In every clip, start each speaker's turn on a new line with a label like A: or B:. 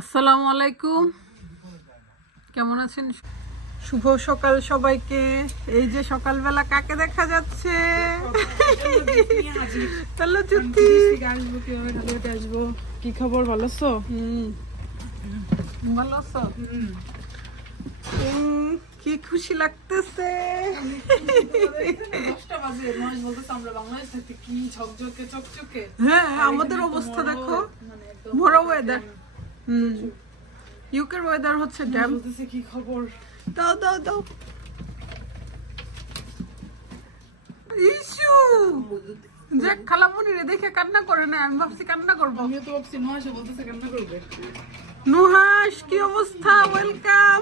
A: আসসালামু আলাইকুম। কেমন আছেন? শুভ সকাল সবাইকে। এই যে সকালবেলা কাকে দেখা যাচ্ছে? চলো
B: আসব কি খবর? ভালো আছো?
A: ভালো আছো? কি খুশি লাগতেছে? হ্যাঁ আমাদের অবস্থা দেখো।
B: মানে
A: বড় ওয়েদার হুম। ইউকের ওয়েদার হচ্ছে ড্যাম
B: বলতেছে কি খবর?
A: দাও দাও দাও। ইস্যু যে খালামুনি রে দেখে কান্না করে না আমি ভাবছি কান্না করব।
B: আমিও তো ভাবছি মহাশয় বলতেছে কান্না করবে।
A: নুহাস কি অবস্থা? ওয়েলকাম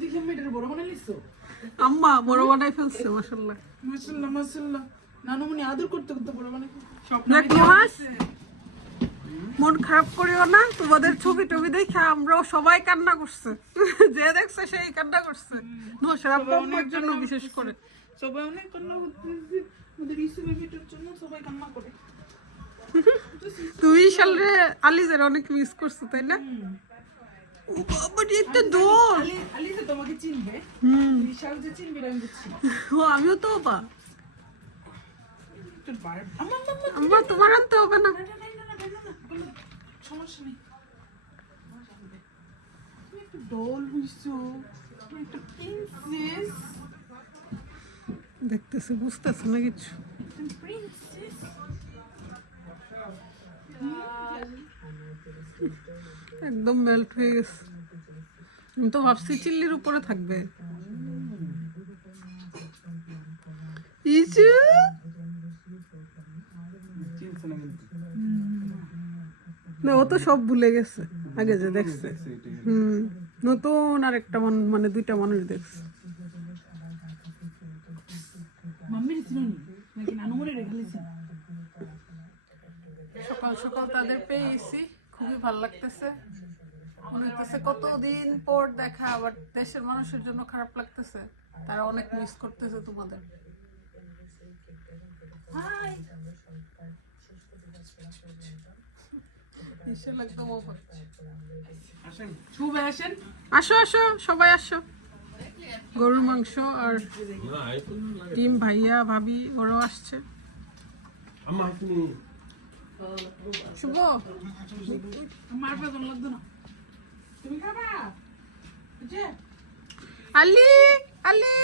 B: দেখি আমি বড় বানাই
A: আম্মা বড় বানাই ফেলছে মাসাল্লাহ
B: মাশাল্লাহ মাশাল্লাহ নানুমনি আদর করতে করতে বড় বানাই
A: দেখ নুহাস মন খারাপ করিও না তোমাদের ছবি টবি দেখে আমরাও সবাই কান্না করছে। যে দেখছে সেই কান্না করছে। জন্য বিশেষ করে।
B: সবাই অনেক কান্না করতেছে। ওদের ইসু বেবিটার জন্য সবাই কান্না করে।
A: তুই আলিজের অনেক মিস করছ তাই না? ও বাবা রে, দোল।
B: আলি আলি তো তোমাকে চিনবে।
A: হুম।
B: বিশাল যে চিনবে আমি বুঝছি
A: ও আমিও তো বা
B: আমার
A: তোমার আনতে হবে না
B: সমস্যা নেই। তুমি একটা ডল হইছো তুমি একটা প্রিন্সেস
A: দেখতেছে বুঝতেছে না কিছু। একদম মেল্ট হয়ে গেছে। আমি তো ভাবছি চিল্লির উপরে থাকবে। ইচু না ও তো সব ভুলে গেছে আগে যে দেখছে। হুম নতুন আর একটা মান- মানে দুইটা মানুষ দেখছে।
B: নি
A: সকাল সকাল তাদের পেয়েছি খুবই ভালো লাগতেছে। মনে হইতেছে কতদিন পর দেখা আবার দেশের মানুষের জন্য খারাপ লাগতেছে। তারা অনেক মিস করতেছে তোমাদের।
B: হাই!
A: আসো আসো সবাই আসো। গরুর মাংস আর টিম ভাইয়া ভাবি ওরাও আসছে। শুভ। আলি আলি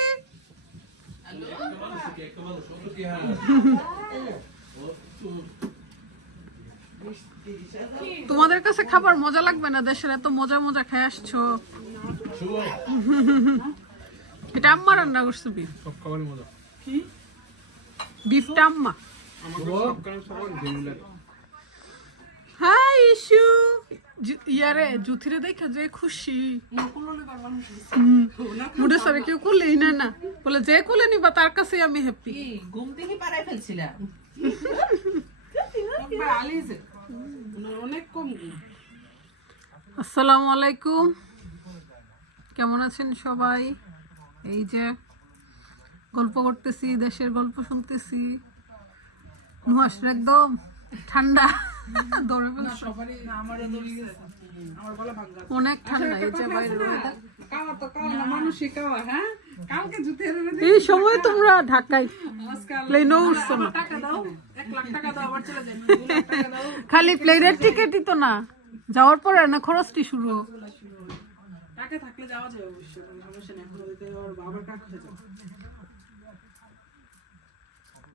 A: তোমাদের কাছে খাবার মজা লাগবে না? দেশের এত মজা মজা খেয়ে আসছো। এটা আম্মা রান্না করছে বিফ।
C: সব খাবারই মজা।
B: কি?
A: বিফটা আম্মা। হাই ইস্যু ইয়ারে জুথিরে দেখে যে খুশি। মুডে সারে কেউ কুলেই না না। বলে যে কুলে নিবা তার কাছে আমি হ্যাপি
D: ঘুম থেকে পাড়ায় ফেলছিলাম।
B: অনেক কম গুণ।
A: আসসালামু আলাইকুম কেমন আছেন সবাই এই যে গল্প করতেছি দেশের গল্প শুনতেছি নুহাসের একদম ঠান্ডা অনেক ঠান্ডা এই যে বাইরে
B: মানুষই হ্যাঁ
A: এই সময় তোমরা ঢাকায় প্লেনও উঠছো না। খালি প্লেনের টিকিটই তো না। যাওয়ার পরে না খরচটি শুরু।
B: টাকা থাকলে যাওয়া যায় অবশ্য সমস্যা নেই। এখন বাবার কাছে